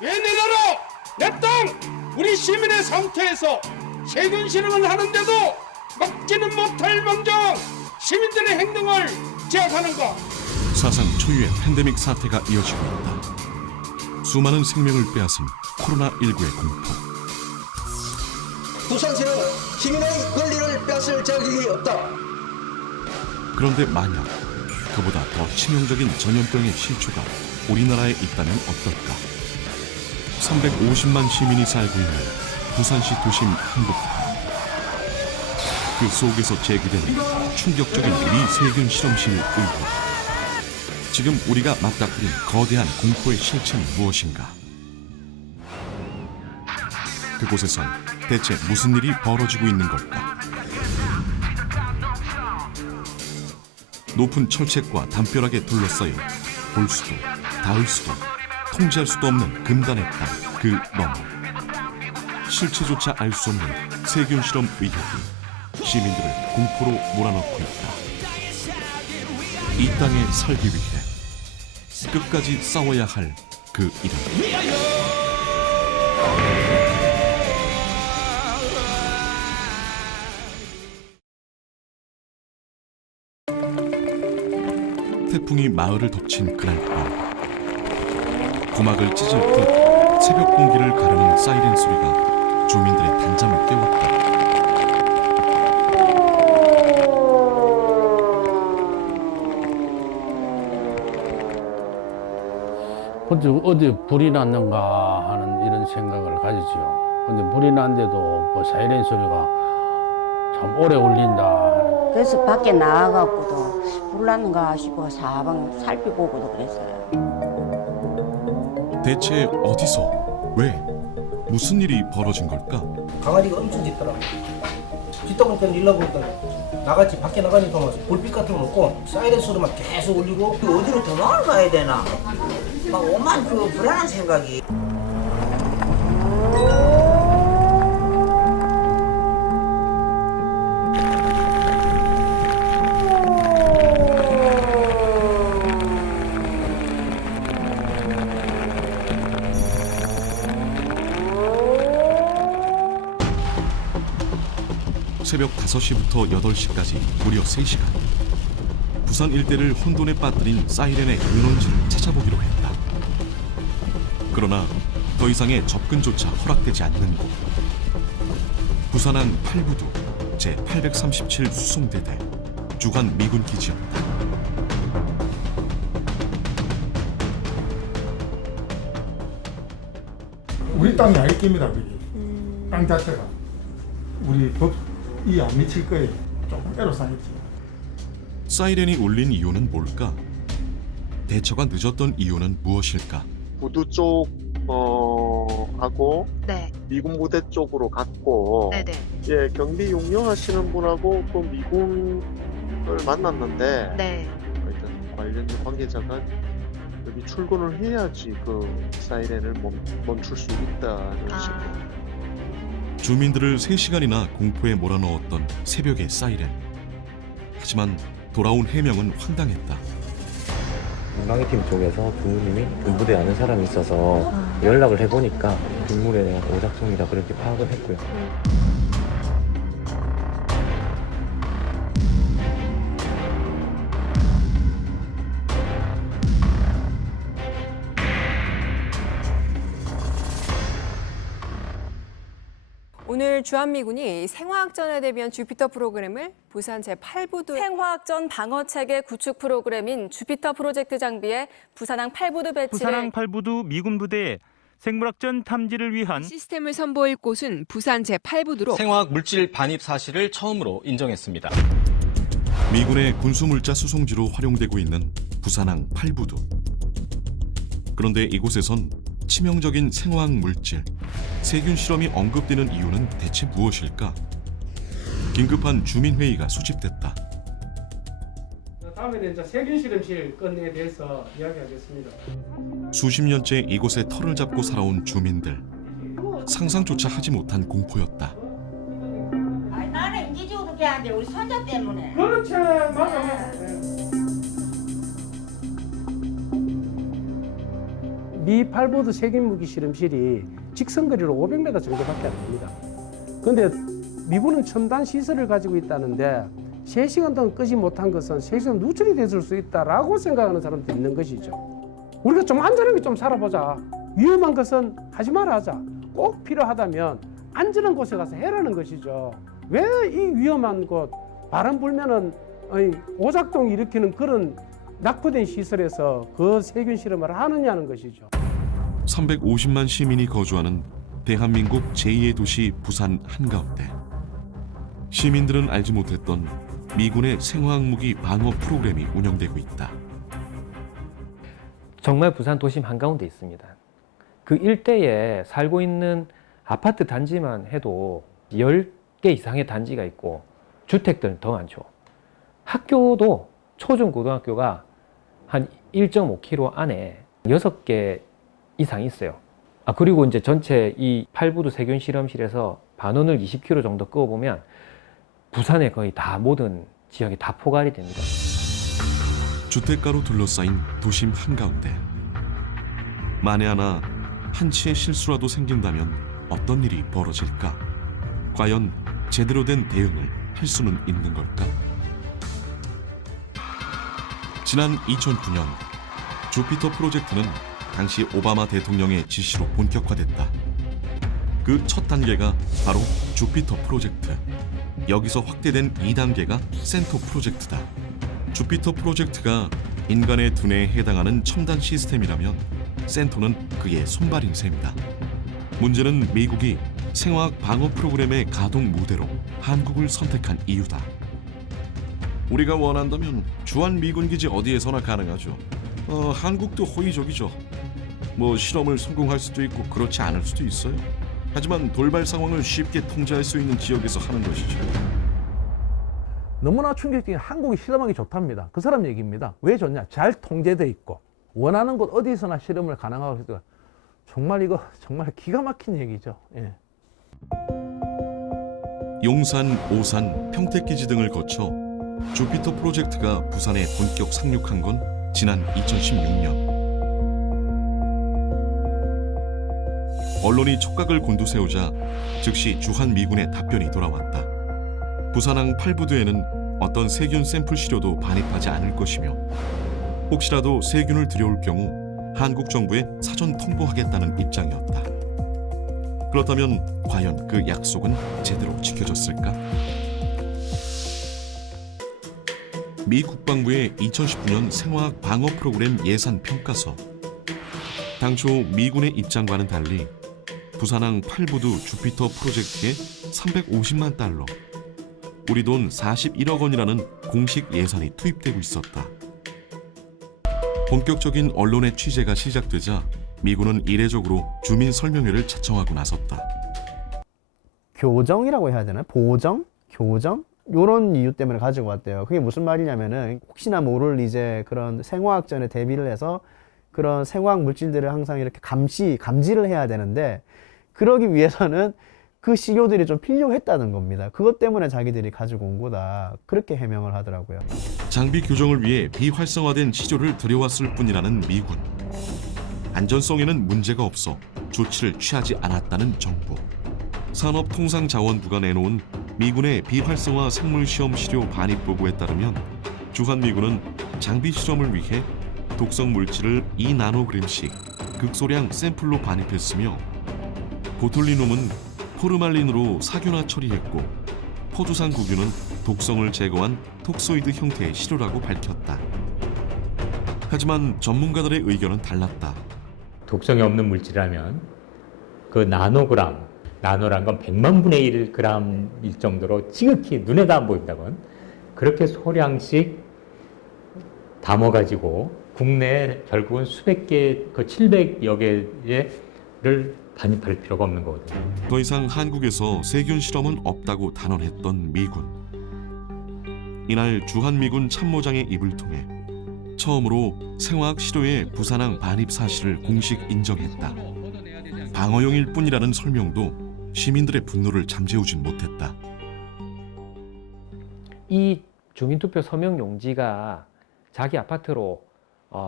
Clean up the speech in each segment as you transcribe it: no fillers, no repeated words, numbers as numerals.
왜 내놔라! 내 땅! 우리 시민의 상태에서 세균 실험을 하는데도 막지는 못할 망정 시민들의 행동을 제압하는가? 사상 초유의 팬데믹 사태가 이어지고 있다. 수많은 생명을 빼앗은 코로나19의 공포. 부산시는 시민의 권리를 뺏을 자격이 없다. 그런데 만약 그보다 더 치명적인 전염병의 실초가 우리나라에 있다면 어떨까? 350만 시민이 살고 있는 부산시 도심 한복판. 그 속에서 제기되는 충격적인 미세균 실험실 의혹. 지금 우리가 맞닥뜨린 거대한 공포의 실체는 무엇인가? 그곳에선 대체 무슨 일이 벌어지고 있는 걸까? 높은 철책과 담벼락에 둘러싸여 볼 수도, 닿을 수도, 통제할 수도 없는 금단의 땅, 그 너머. 실체조차 알 수 없는 세균 실험 의혹이 시민들을 공포로 몰아넣고 있다. 이 땅에 살기 위해 끝까지 싸워야 할 그 이름. 태풍이 마을을 덮친 그날 밤, 고막을 찢을 듯 새벽 공기를 가르는 사이렌 소리가 주민들의 단잠을 깨웠다. 어디 불이 났는가 하는 이런 생각을 가지죠. 근데 불이 났는데도 뭐 사이렌 소리가 참 오래 울린다. 그래서 밖에 나와갖고도 불 났는가 싶어 사방 살펴보고도 그랬어요. 대체 어디서, 왜, 무슨 일이 벌어진 걸까? 강아지가 엄청 짖더라. 짖다 보니까 일러 보니까 나갔지. 밖에 나가니까 막 불빛 같은 거 없고 사이렌 소리만 계속 울리고. 어디로 도망을 가야 되나? 막 오만 그 불안한 생각이. 새벽 5시부터 8시까지 무려 3시간. 부산 일대를 혼돈에 빠뜨린 사이렌의 근원지를 찾아보기로 했다. 그러나 더 이상의 접근조차 허락되지 않는 곳. 부산항 8부두 제837 수송대대 주간 미군 기지였다. 우리 땅이 알깁니다, 거기. 땅 자체가. 우리 법이 안 미칠 거예요. 조금 애로사항이지. 사이렌이 울린 이유는 뭘까? 대처가 늦었던 이유는 무엇일까? 부두 쪽 하고 네. 미군 부대 쪽으로 갔고 네네. 예, 경비 용역하시는 분하고 또 미군을 만났는데 네. 일단 관련 관계자가 여기 출근을 해야지 그 사이렌을 멈출 수 있다는 식으로. 주민들을 3시간이나 공포에 몰아넣었던 새벽의 사이렌. 하지만 돌아온 해명은 황당했다. 방위팀 쪽에서 부모님이 군부대에 아는 사람이 있어서 연락을 해보니까 빗물에 대한 오작동이다 그렇게 파악을 했고요. 오늘 주한미군이 생화학전에 대비한 주피터 프로그램을 부산 제8부두 생화학전 방어체계 구축 프로그램인 주피터 프로젝트 장비에 부산항 8부두 배치를 부산항 8부두 미군 부대에 생물학전 탐지를 위한 시스템을 선보일 곳은 부산 제8부두로 생화학 물질 반입 사실을 처음으로 인정했습니다. 미군의 군수물자 수송지로 활용되고 있는 부산항 8부두. 그런데 이곳에선 치명적인 생화학 물질, 세균 실험이 언급되는 이유는 대체 무엇일까? 긴급한 주민회의가 소집됐다. 다음에는 이제 세균 실험실 건에 대해서 이야기하겠습니다. 수십 년째 이곳에 터를 잡고 살아온 주민들. 상상조차 하지 못한 공포였다. 아니, 나는 인지 어떻게 하는데 우리 손자 때문에. 그렇지, 맞아. 이 팔보드 세균무기 실험실이 직선거리로 500m 정도밖에 안 됩니다. 그런데 미군은 첨단 시설을 가지고 있다는데 3시간 동안 끄지 못한 것은 세균 누출이 됐을 수 있다라고 생각하는 사람도 있는 것이죠. 우리가 좀 안전하게 좀 살아보자. 위험한 것은 하지 말아 하자. 꼭 필요하다면 안전한 곳에 가서 해라는 것이죠. 왜 이 위험한 곳, 바람 불면은 오작동 일으키는 그런 낙후된 시설에서 그 세균 실험을 하느냐는 것이죠. 350만 시민이 거주하는 대한민국 제2의 도시 부산 한가운데. 시민들은 알지 못했던 미군의 생화학무기 방어 프로그램이 운영되고 있다. 정말 부산 도심 한가운데 있습니다. 그 일대에 살고 있는 아파트 단지만 해도 10개 이상의 단지가 있고 주택들은 더 많죠. 학교도 초중 고등학교가 한 1.5km 안에 6개 이상 있어요. 그리고 이제 전체 이 팔부두 세균 실험실에서 반원을 20km 정도 끄어보면 부산의 거의 다 모든 지역이 다 포괄이 됩니다. 주택가로 둘러싸인 도심 한가운데. 만에 하나 한치의 실수라도 생긴다면 어떤 일이 벌어질까? 과연 제대로 된 대응을 할 수는 있는 걸까? 지난 2009년 주피터 프로젝트는 당시 오바마 대통령의 지시로 본격화됐다. 그 첫 단계가 바로 주피터 프로젝트. 여기서 확대된 2단계가 센토 프로젝트다. 주피터 프로젝트가 인간의 두뇌에 해당하는 첨단 시스템이라면 센토는 그의 손발인 셈이다. 문제는 미국이 생화학 방어 프로그램의 가동 무대로 한국을 선택한 이유다. 우리가 원한다면 주한 미군 기지 어디에서나 가능하죠. 한국도 호의적이죠. 실험을 성공할 수도 있고 그렇지 않을 수도 있어요. 하지만 돌발 상황을 쉽게 통제할 수 있는 지역에서 하는 것이죠. 너무나 충격적인 한국이 실험하기 좋답니다. 그 사람 얘기입니다. 왜 좋냐? 잘 통제돼 있고 원하는 곳 어디서나 실험을 가능하고 해서 정말 이거 정말 기가 막힌 얘기죠. 예. 용산, 오산, 평택기지 등을 거쳐 주피터 프로젝트가 부산에 본격 상륙한 건 지난 2016년. 언론이 촉각을 곤두세우자 즉시 주한미군의 답변이 돌아왔다. 부산항 팔부두에는 어떤 세균 샘플 시료도 반입하지 않을 것이며 혹시라도 세균을 들여올 경우 한국 정부에 사전 통보하겠다는 입장이었다. 그렇다면 과연 그 약속은 제대로 지켜졌을까? 미 국방부의 2019년 생화학 방어 프로그램 예산 평가서. 당초 미군의 입장과는 달리 부산항 팔부두 주피터 프로젝트에 350만 달러, 우리 돈 41억 원이라는 공식 예산이 투입되고 있었다. 본격적인 언론의 취재가 시작되자 미군은 이례적으로 주민 설명회를 차청하고 나섰다. 교정이라고 해야 되나? 보정? 교정? 요런 이유 때문에 가지고 왔대요. 그게 무슨 말이냐면은 혹시나 모를 이제 그런 생화학전에 대비를 해서 그런 생화학 물질들을 항상 이렇게 감지를 해야 되는데 그러기 위해서는 그 시료들이 좀 필요했다는 겁니다. 그것 때문에 자기들이 가지고 온 거다. 그렇게 해명을 하더라고요. 장비 교정을 위해 비활성화된 시료를 들여왔을 뿐이라는 미군. 안전성에는 문제가 없어 조치를 취하지 않았다는 정부. 산업통상자원부가 내놓은 미군의 비활성화 생물시험 시료 반입 보고에 따르면 주한미군은 장비 실험을 위해 독성 물질을 2나노그램씩 극소량 샘플로 반입했으며 보툴리눔은 포르말린으로 사균화 처리했고 포도산 구균은 독성을 제거한 톡소이드 형태의 시료라고 밝혔다. 하지만 전문가들의 의견은 달랐다. 독성이 없는 물질이라면 그 나노그램, 나노란 건 100만 분의 1 g일 정도로 지극히 눈에도 안 보인다건 그렇게 소량씩 담아가지고 국내에 결국은 수백 개, 그 700여 개를 반입할 필요가 없는 거거든요. 더 이상 한국에서 세균 실험은 없다고 단언했던 미군. 이날 주한미군 참모장의 입을 통해 처음으로 생화학 시료의 부산항 반입 사실을 공식 인정했다. 방어용일 뿐이라는 설명도 시민들의 분노를 잠재우진 못했다. 이 주민투표 서명 용지가 자기 아파트로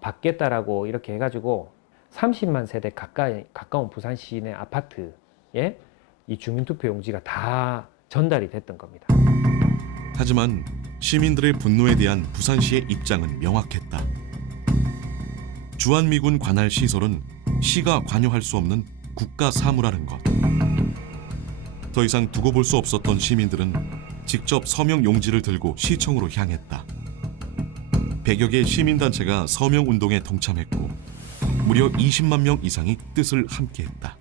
받겠다라고 이렇게 해가지고 30만 세대 가까운 부산 시내 아파트에 이 주민투표 용지가 다 전달이 됐던 겁니다. 하지만 시민들의 분노에 대한 부산시의 입장은 명확했다. 주한미군 관할 시설은 시가 관여할 수 없는 국가 사무라는 것. 더 이상 두고 볼 수 없었던 시민들은 직접 서명 용지를 들고 시청으로 향했다. 100여 개 시민단체가 서명운동에 동참했고 무려 20만 명 이상이 뜻을 함께했다.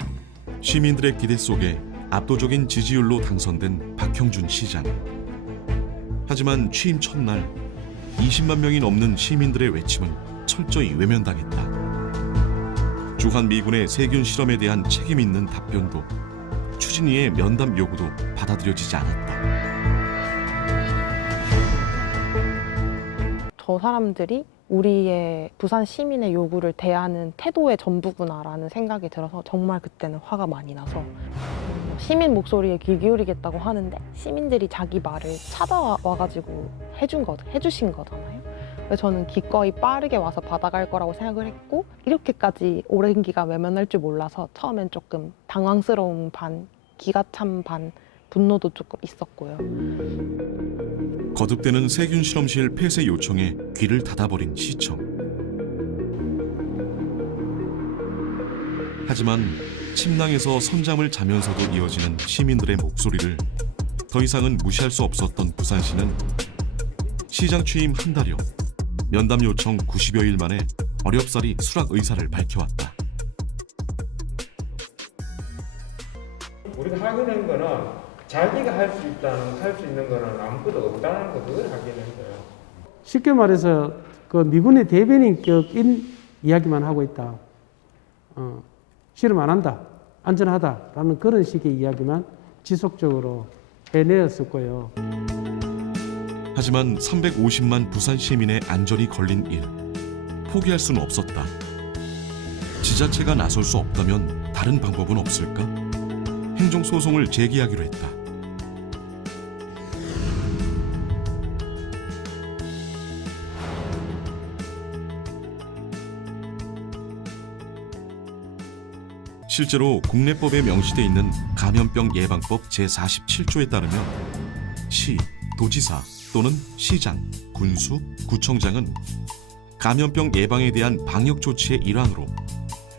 시민들의 기대 속에 압도적인 지지율로 당선된 박형준 시장. 하지만 취임 첫날 20만 명이 넘는 시민들의 외침은 철저히 외면당했다. 주한미군의 세균 실험에 대한 책임 있는 답변도 추진위의 면담 요구도 받아들여지지 않았다. 저 사람들이 우리의 부산 시민의 요구를 대하는 태도의 전부구나라는 생각이 들어서 정말 그때는 화가 많이 나서 시민 목소리에 귀 기울이겠다고 하는데 시민들이 자기 말을 찾아와가지고 해주신 거잖아요. 그래서 저는 기꺼이 빠르게 와서 받아갈 거라고 생각을 했고 이렇게까지 오랜 기간 외면할 줄 몰라서 처음엔 조금 당황스러운 반, 기가 찬 반, 분노도 조금 있었고요. 거듭되는 세균 실험실 폐쇄 요청에 귀를 닫아버린 시청. 하지만 침낭에서 선잠을 자면서도 이어지는 시민들의 목소리를 더 이상은 무시할 수 없었던 부산시는 시장 취임 한 달여 면담 요청 90여일 만에 어렵사리 수락 의사를 밝혀왔다. 우리가 하게 된 거는 자기가 할 수 있는 거는 아무것도 없다는 거 그걸 하게 된 거예요. 쉽게 말해서 그 미군의 대변인격인 이야기만 하고 있다. 실험 안 한다. 안전하다라는 그런 식의 이야기만 지속적으로 해내었을 거예요. 하지만 350만 부산 시민의 안전이 걸린 일, 포기할 수는 없었다. 지자체가 나설 수 없다면 다른 방법은 없을까? 행정소송을 제기하기로 했다. 실제로 국내법에 명시돼 있는 감염병 예방법 제47조에 따르면 시, 도지사 또는 시장, 군수, 구청장은 감염병 예방에 대한 방역 조치의 일환으로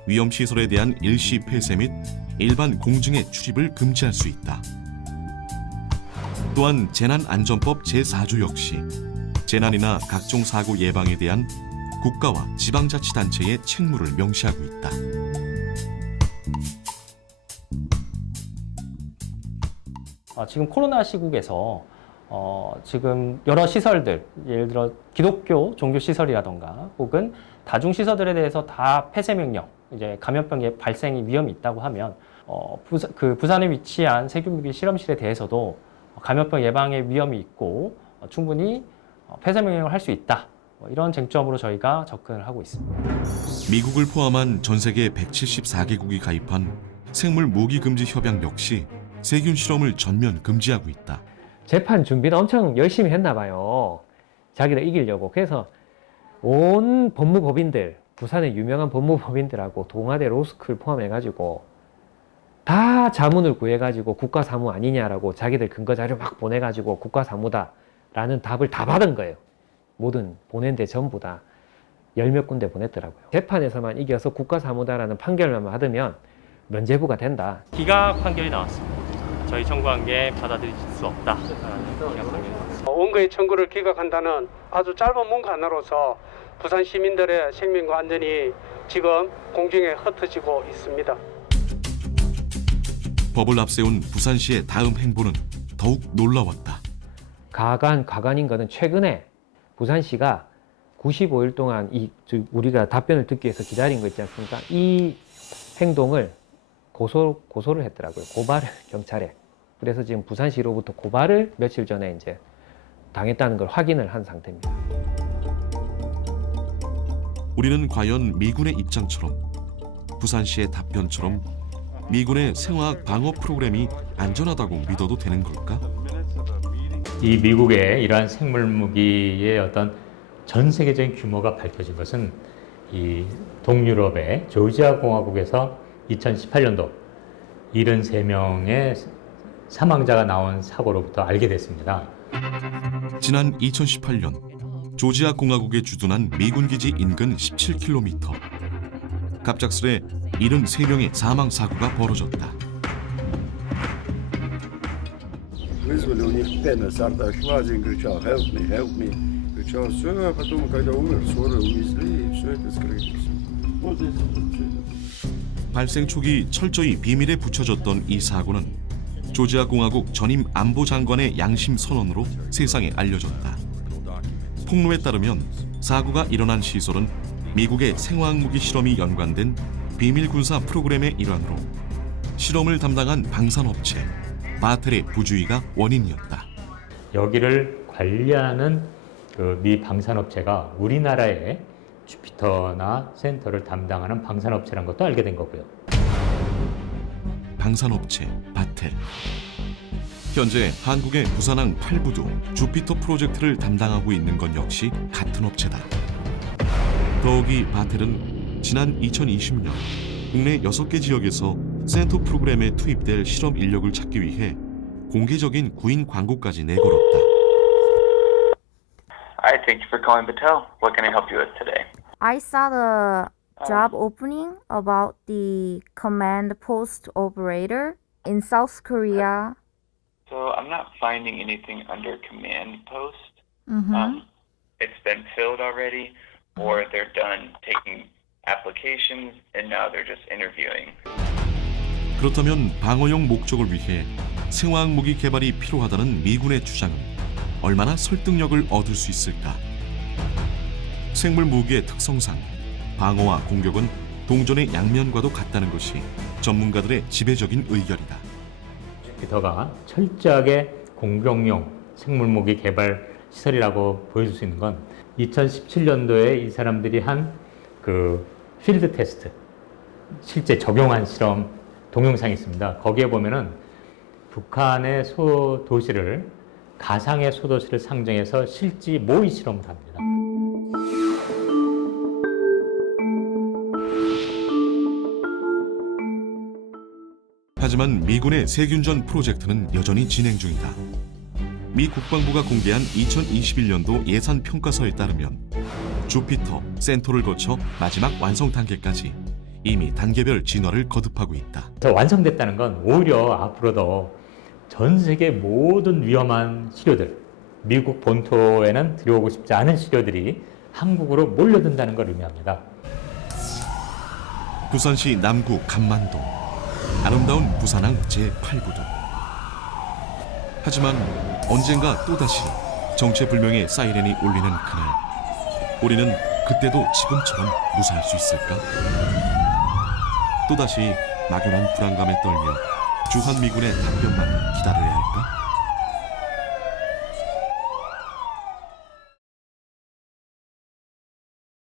위험시설에 대한 일시 폐쇄 및 일반 공증의 출입을 금지할 수 있다. 또한 재난안전법 제4조 역시 재난이나 각종 사고 예방에 대한 국가와 지방자치단체의 책무를 명시하고 있다. 지금 코로나 시국에서 지금 여러 시설들, 예를 들어 기독교 종교 시설이라던가 혹은 다중 시설들에 대해서 다 폐쇄 명령, 이제 감염병의 발생이 위험이 있다고 하면 부산에 위치한 세균무기 실험실에 대해서도 감염병 예방의 위험이 있고 충분히 폐쇄 명령을 할 수 있다. 이런 쟁점으로 저희가 접근을 하고 있습니다. 미국을 포함한 전 세계 174개국이 가입한 생물 무기 금지 협약 역시 세균 실험을 전면 금지하고 있다. 재판 준비를 엄청 열심히 했나 봐요. 자기를 이기려고. 그래서 온 법무법인들, 부산의 유명한 법무법인들하고 동아대 로스쿨 포함해가지고 다 자문을 구해가지고 국가사무 아니냐라고 자기들 근거 자료 막 보내가지고 국가사무다라는 답을 다 받은 거예요. 모든 보낸 데 전부 다 10몇 군데 보냈더라고요. 재판에서만 이겨서 국가사무다라는 판결만 받으면 면죄부가 된다. 기각 판결이 나왔습니다. 저희 청구한 게 받아들일 수 없다. 원고의 청구를 기각한다는 아주 짧은 문구 하나로서 부산 시민들의 생명과 안전이 지금 공중에 흩어지고 있습니다. 법을 앞세운 부산시의 다음 행보는 더욱 놀라웠다. 가관인 거는 최근에 부산시가 95일 동안 우리가 답변을 듣기 위해서 기다린 거 있지 않습니까? 이 행동을 고소를 했더라고요. 고발을 경찰에. 그래서 지금 부산시로부터 고발을 며칠 전에 이제 당했다는 걸 확인을 한 상태입니다. 우리는 과연 미군의 입장처럼 부산시의 답변처럼 미군의 생화학 방어 프로그램이 안전하다고 믿어도 되는 걸까? 이 미국의 이러한 생물 무기의 어떤 전 세계적인 규모가 밝혀진 것은 이 동유럽의 조지아 공화국에서 2018년도 73명의 사망자가 나온 사고로부터 알게 됐습니다. 지난 2018년 조지아 공화국에 주둔한 미군 기지 인근 17km. 갑작스레 73명의 사망 사고가 벌어졌다. Вызвали, у них пена с рта шла, один кричал «Help me, help me». Кричал, все, а потом, когда умер, скоро увезли, и все это скрыли. Вот здесь все. 발생 초기 철저히 비밀에 붙여졌던 이 사고는 조지아 공화국 전임 안보 장관의 양심 선언으로 세상에 알려졌다. 폭로에 따르면 사고가 일어난 시설은 미국의 생화학 무기 실험이 연관된 비밀 군사 프로그램의 일환으로 실험을 담당한 방산업체 바텔의 부주의가 원인이었다. 여기를 관리하는 그 미 방산업체가 우리나라의 주피터나 센터를 담당하는 방산업체라는 것도 알게 된 거고요. 방산업체 바텔. 현재 한국의 부산항 8부도 주피터 프로젝트를 담당하고 있는 건 역시 같은 업체다. 더욱이 바텔은 지난 2020년 국내 6개 지역에서 센터 프로그램에 투입될 실험 인력을 찾기 위해 공개적인 구인 광고까지 내걸었다. Hi, thank you for calling Battelle. What can I help you with today? I saw the job opening about the command post operator in South Korea. So I'm not finding anything under command post. Mm-hmm. It's been filled already, or they're done taking applications and now they're just interviewing. 그렇다면 방어용 목적을 위해 생화학 무기 개발이 필요하다는 미군의 주장은 얼마나 설득력을 얻을 수 있을까? 생물 무기의 특성상 방어와 공격은 동전의 양면과도 같다는 것이 전문가들의 지배적인 의견이다. 주피터가 철저하게 공격용 생물 무기 개발 시설이라고 보여줄 수 있는 건 2017년도에 이 사람들이 한 그 필드 테스트, 실제 적용한 실험 동영상이 있습니다. 거기에 보면은 북한의 소도시를 가상의 소도시를 상정해서 실제 모의 실험을 합니다. 하지만 미군의 세균전 프로젝트는 여전히 진행 중이다. 미 국방부가 공개한 2021년도 예산 평가서에 따르면 주피터, 센터를 거쳐 마지막 완성 단계까지 이미 단계별 진화를 거듭하고 있다. 더 완성됐다는 건 오히려 앞으로도 전 세계 모든 위험한 시료들, 미국 본토에는 들여오고 싶지 않은 시료들이 한국으로 몰려든다는 걸 의미합니다. 부산시 남구 간만동, 아름다운 부산항 제8부도. 하지만 언젠가 또다시 정체불명의 사이렌이 울리는 그날, 우리는 그때도 지금처럼 무사할 수 있을까? 또다시 막연한 불안감에 떨며 주한미군의 답변만 기다려야